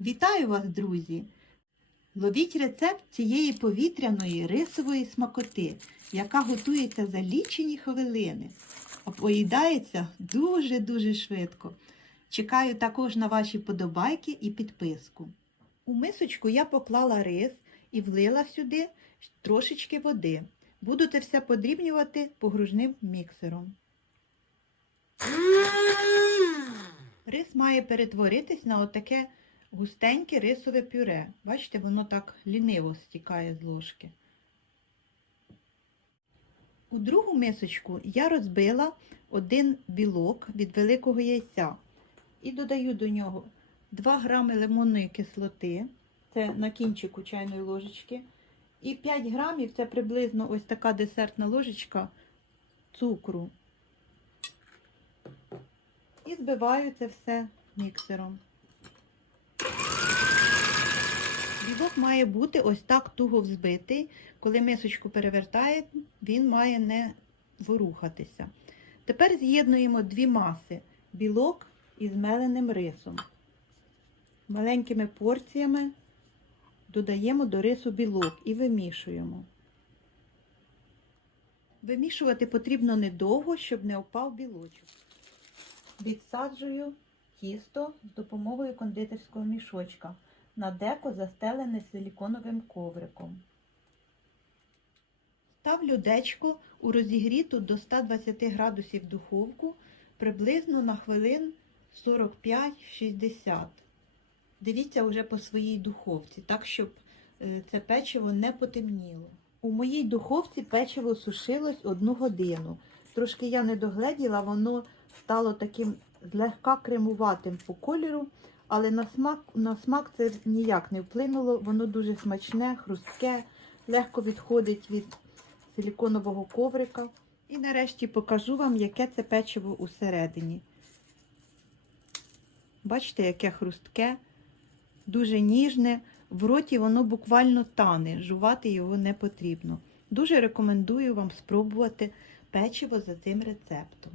Вітаю вас, друзі! Ловіть рецепт цієї повітряної рисової смакоти, яка готується за лічені хвилини, а поїдається дуже-дуже швидко. Чекаю також на ваші подобайки і підписку. У мисочку я поклала рис і влила сюди трошечки води. Буду це все подрібнювати погружним міксером. Рис має перетворитись на отаке густеньке рисове пюре. Бачите, воно так ліниво стікає з ложки. У другу мисочку я розбила один білок від великого яйця і додаю до нього 2 грами лимонної кислоти, це на кінчику чайної ложечки, і 5 грамів це приблизно ось така десертна ложечка цукру. І збиваю це все міксером. Білок має бути ось так туго взбитий. Коли мисочку перевертає, він має не ворухатися. Тепер з'єднуємо дві маси білок із меленим рисом. Маленькими порціями додаємо до рису білок і вимішуємо. Вимішувати потрібно недовго, щоб не впав білочок. Відсаджую тісто з допомогою кондитерського мішочка на деко застелене силіконовим ковриком. Ставлю дечко у розігріту до 120 градусів духовку приблизно на хвилин 45-60. Дивіться вже по своїй духовці, так, щоб е, це печиво не потемніло. У моїй духовці печиво сушилось одну годину. Трошки я не догледіла, воно стало таким злегка кремуватим по кольору, але на смак, на смак це ніяк не вплинуло. Воно дуже смачне, хрустке, легко відходить від силіконового коврика. І нарешті покажу вам, яке це печиво усередині. Бачите, яке хрустке, дуже ніжне. В роті воно буквально тане, жувати його не потрібно. Дуже рекомендую вам спробувати печиво за цим рецептом.